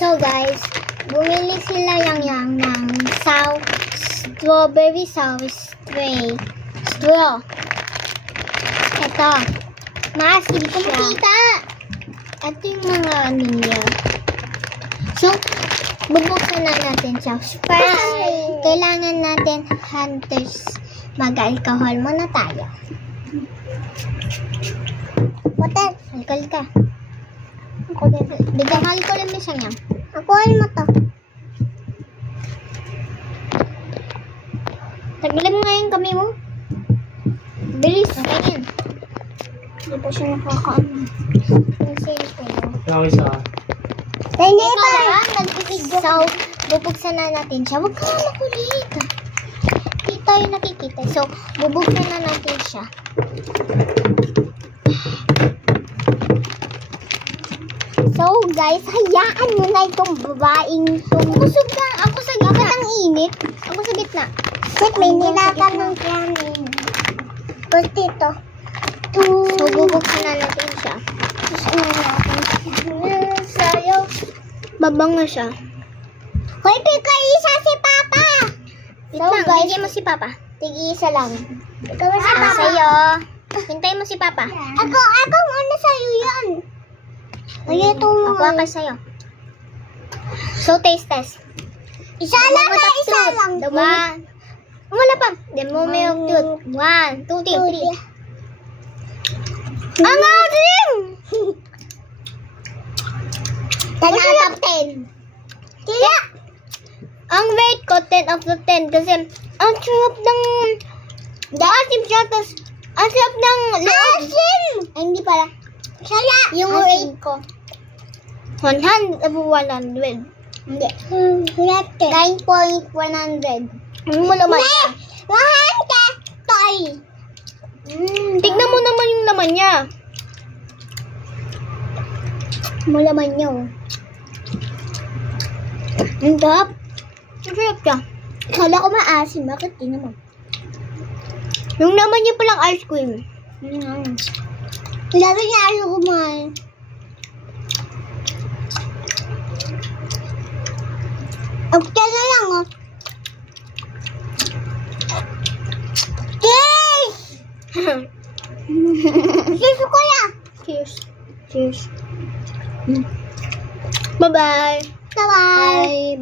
So guys, bumili sila yang ng strawberry sauce straw. Ito. Maasim siya. Makita. Ito yung mga ano niya. So, bubuksan na natin siya. First, kailangan natin hunters. Mag-alcohol muna tayo. Water. Alcohol ka. Ako din. Bigyan alcohol mo siya niya. Alcohol mo to. Tagilin mo nga yung kami mo. Bilis. Okay yan. Hindi pa siya nakakaano. Okay sa Hindi pa. So, bubuksan na natin siya. Huwag ka na makulit. Hindi tayo nakikita. So, bubuksan na natin siya. So, guys, hayaan mo na itong babaeng itong... Busog na. Ako sa gitna. Bakit ang init? Ako sa gitna. Wait, may nilatanong yan. Tapos dito. So, bubuksan na natin siya. Sayo. Babang na siya. Hoy, tig-isa si Papa! Wait lang, bigyan mo si Papa. Tig-isa lang. Ikaw si Papa. Sa'yo. Hintay mo si Papa. Ako muna sa'yo yan. Ay, ito mo. Ako ka sa'yo. So, taste test. Isa lang. One. Wala pa. Demo milk tooth. 1, 2, 3. Ang asim! 10 out of 10. Kaya, ang rate ko 10 out of 10 kasi ang sarap ng asim siya, tapos ang sarap ng asim! Ay, hindi pala. Saya! Yung rate ko 100 of 100. Hindi. 9.100. Ano mo naman siya? Tignan mo naman yung laman niya. Malaman niya, oh. Ang sarap. Ang sarap siya. Kala ko maasim. Bakit? Tingnan mo. Yung laman niya palang ice cream. Labi niya ayaw kumain. Okay na lang, oh. Cheers! Cheers ko ya. Cheers. Bye-bye. Bye-bye.